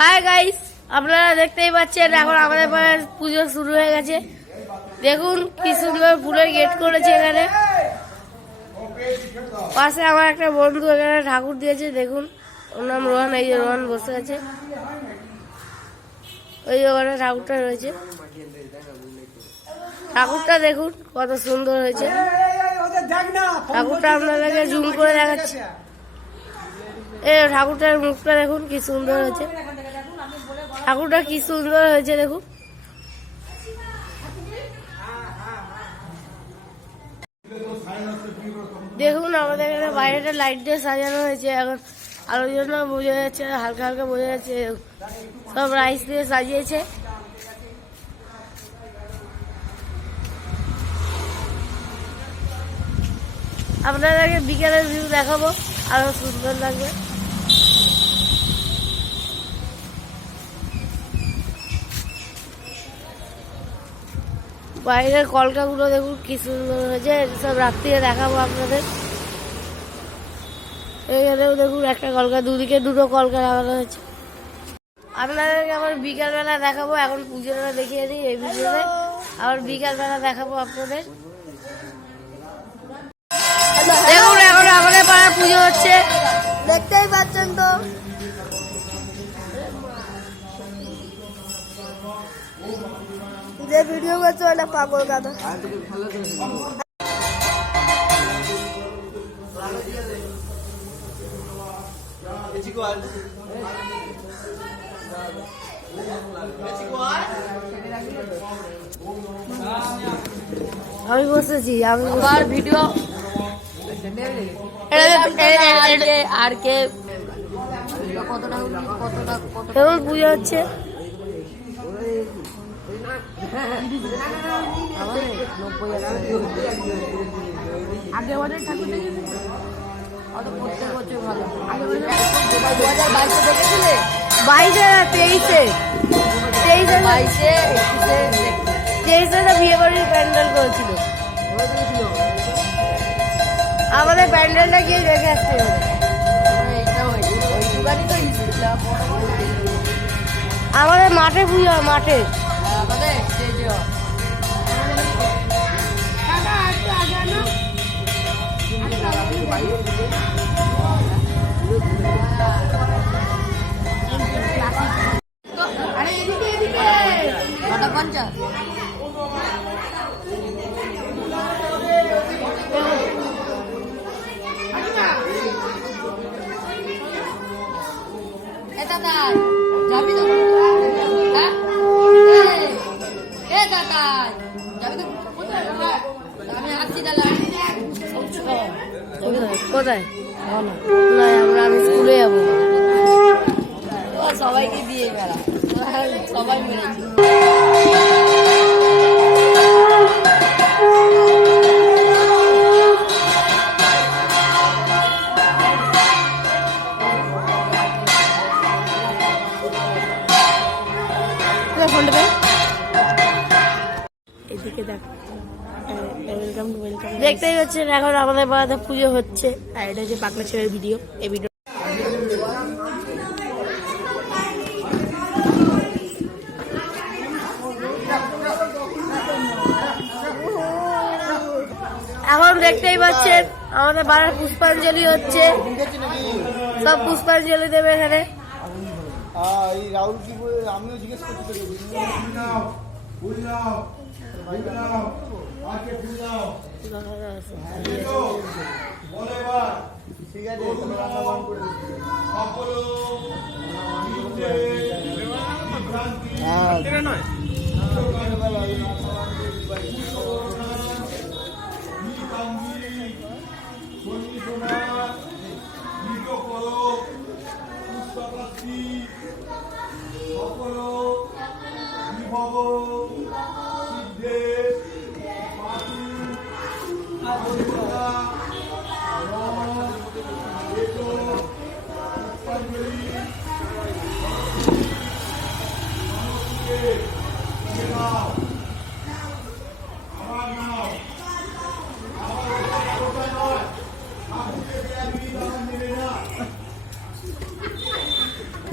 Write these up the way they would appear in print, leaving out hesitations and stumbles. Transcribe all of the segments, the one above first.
Hi guys, আপনারা দেখতেই পাচ্ছেন এখন আমাদের পাড়ায় পুজো শুরু হয়ে গেছে। দেখুন কি সুন্দর ফুলের গেট করেছে এখানে। পাশে আমার একটা বন্ধু এখানে ঠাকুর দিয়েছে, দেখুন ওর নাম রোহান। এই যে রোহান বসে আছে, ওই ওখানে ঠাকুরটা রয়েছে। ঠাকুরটা দেখুন কত সুন্দর হয়েছে। ঠাকুরটা আপনাদেরকে জুম করে দেখাচ্ছি। এই ঠাকুরটার মুখটা দেখুন কি সুন্দর হয়েছে। ঠাকুরটা কি সুন্দর হয়েছে দেখুন। দেখুন আমাদের এখানে বাইরেটা লাইট দিয়ে সাজানো হয়েছে। এখন আলোর জন্য বোঝা যাচ্ছে, হালকা হালকা বোঝা যাচ্ছে। সব রাইস দিয়ে সাজিয়েছে। আপনাদেরকে বিকেলের ভিউ দেখাবো, আরো সুন্দর লাগবে। বাইরের কলকাগুলো দেখুন কি সুন্দর হয়েছে। সব রাত্রিরে দেখাবো আপনাদের। এখানেও দেখুন একটা কলকা, দুদিকে দুটো কলকা লাগানো হয়েছে। আপনাদেরকে আবার বিকালবেলা দেখাবো। এখন পুজোটা দেখিয়ে দিই এই ভিডিওতে, আবার বিকালবেলা দেখাবো আপনাদের। দেখুন এখন আমাদের পাড়ায় পুজো হচ্ছে, দেখতেই পাচ্ছেন তো। যে ভিডিও করছে ওটা পাগল গাদা। আমি বসেছি, আমি ভিডিও আর কে কেমন পুজো হচ্ছে। আগে অনেক ঠাকুর দেখেছি, প্রত্যেক বছর ভালো। 23-22 বিয়ে বাড়ির প্যান্ডেল করেছিল। আমাদের প্যান্ডেলটা গিয়ে দেখে আসতে হবে। আমাদের মাঠে পুজো হয়, মাঠে। যাবি তো? হ্যাঁ দাদা যাবি তো? আমি আসছি দাদা। কোথায়? আমি স্কুলে যাবো। সবাইকে দিয়ে বেড়া, সবাই মেরেছে। দেখতেই হচ্ছে এখন আমাদের বাড়িতে পুজো হচ্ছে। আর এটা হচ্ছে পাকনা ছেলের ভিডিও। এই ভিডিও এখন দেখতেই পাচ্ছেন আমাদের বাড়ির পুষ্পাঞ্জলি হচ্ছে। সব পুষ্পাঞ্জলি দেবে এখানে। আমিও জিজ্ঞেস করছি।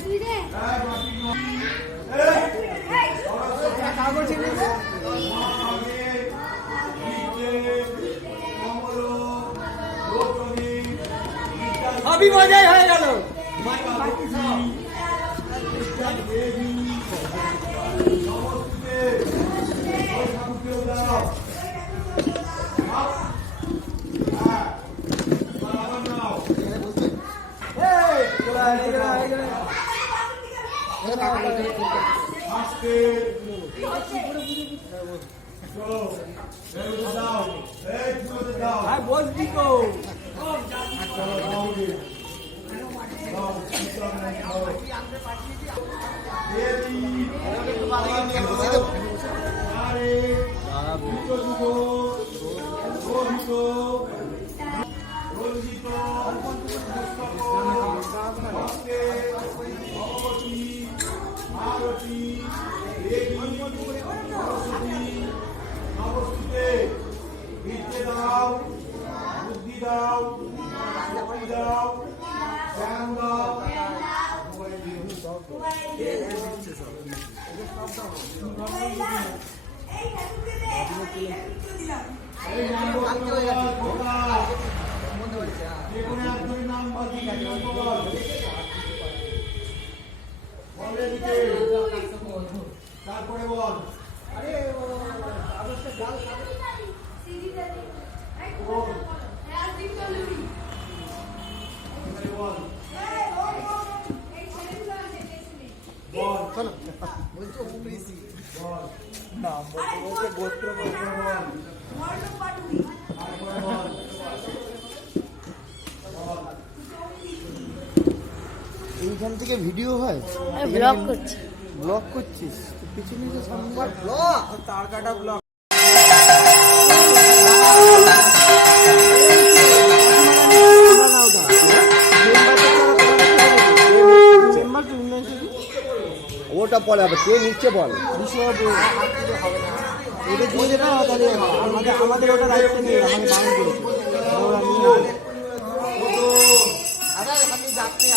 ঠিক আছে। মজাই হয়ে গেল। বসবি তো তারপরে বল আরে এইখান থেকে ভিডিও হয়, ব্লগ করছি। ব্লগ করছিস পিছনে যে সামনে ব্লগ তার কাটা ব্লগ। ওটা পরে হবে, কে নিচ্ছে বল ওটা দিয়ে দেবে না, তাহলে আমাদের ওটা দায়িত্ব নেই, আমাদের বারণ করেছি ওরা নিয়ে আমি যাচ্ছি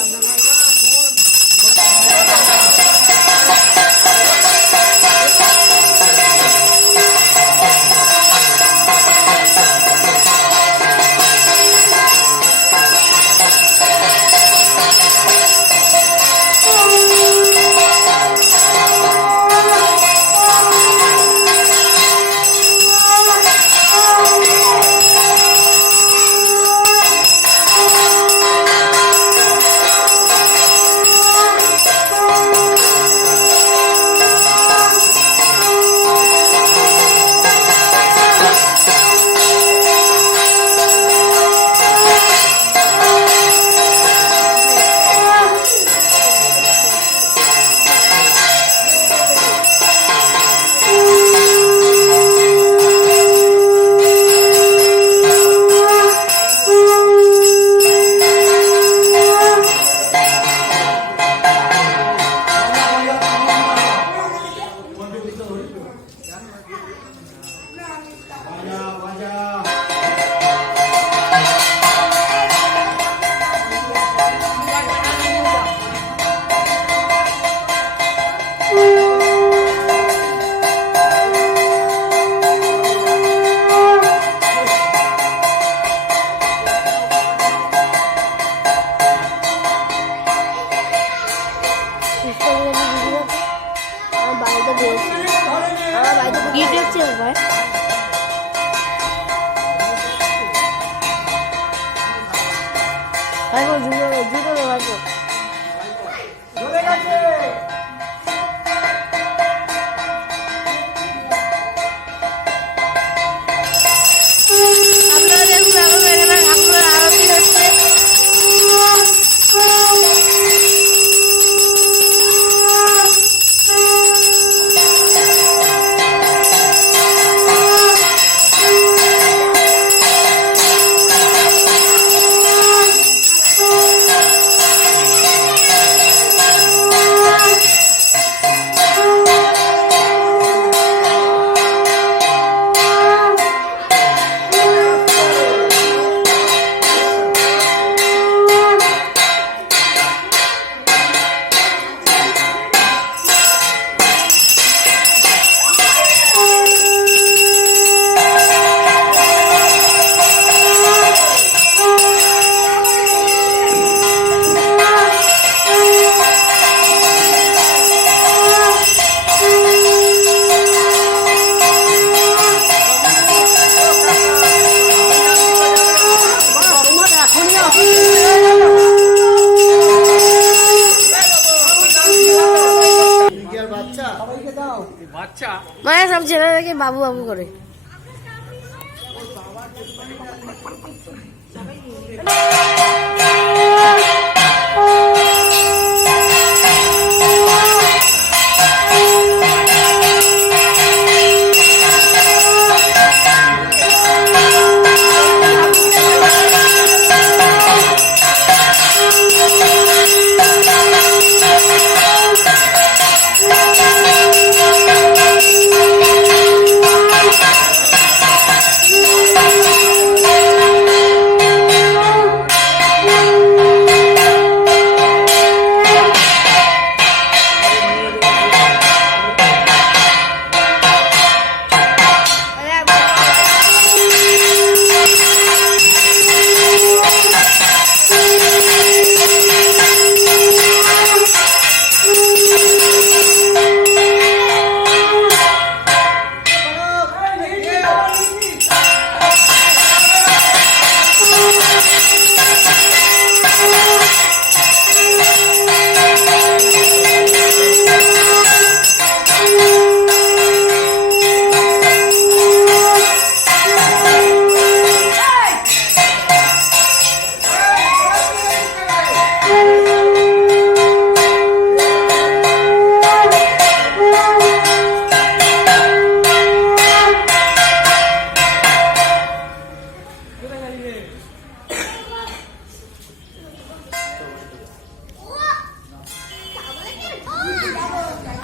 আচ্ছা মানে সব ছেলেদেরকে বাবু বাবু করে।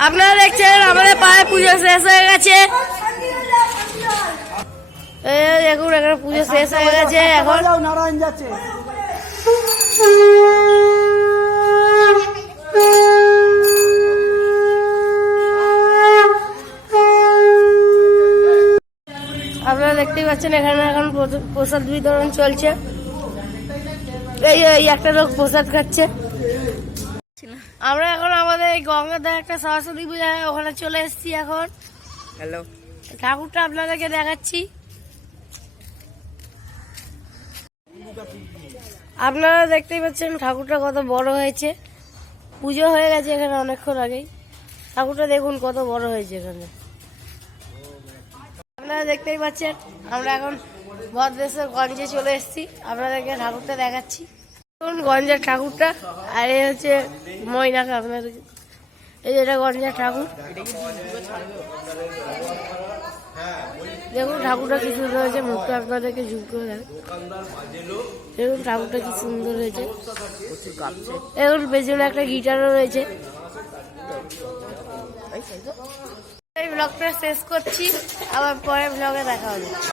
আপনারা দেখছেন আমাদের পাড়ায় পুজো শেষ হয়ে গেছে। এই দেখুন এখানে পুজো শেষ হয়ে গেছে। এখন নারায়ণ যাচ্ছে। আপনারা দেখতেই পাচ্ছেন এখানে এখন প্রসাদ বিতরণ চলছে। এই একটা লোক প্রসাদ খাচ্ছে। আমরা এখন আমাদের এই গঙ্গাধার একটা সরস্বতী পূজা হয়, ওখানে চলে এসেছি। এখন হ্যালো ঠাকুরটা আপনাদেরকে দেখাচ্ছি। আপনারা দেখতেই পাচ্ছেন ঠাকুরটা কত বড় হয়েছে। পুজো হয়ে গেছে এখানে অনেকক্ষণ আগেই। ঠাকুরটা দেখুন কত বড় হয়েছে এখানে। আপনারা দেখতেই পাচ্ছেন আমরা এখন ভদ্রেশ্বর গঞ্জে চলে এসেছি। আপনাদেরকে ঠাকুরটা দেখাচ্ছি। দেখুন গঞ্জের ঠাকুরটা, আর এই হচ্ছে ময়নাকে আপনাদেরকে। এই যে এটা গঞ্জের ঠাকুর। দেখুন ঠাকুরটা কি সুন্দর হয়েছে। মুখটা আপনাদেরকে জুম করে দেখ। দেখুন ঠাকুরটা কি সুন্দর হয়েছে। এখন পেছনে একটা গিটারও রয়েছে। এই ব্লগটা শেষ করছি, আবার পরে ব্লগে দেখা হবে।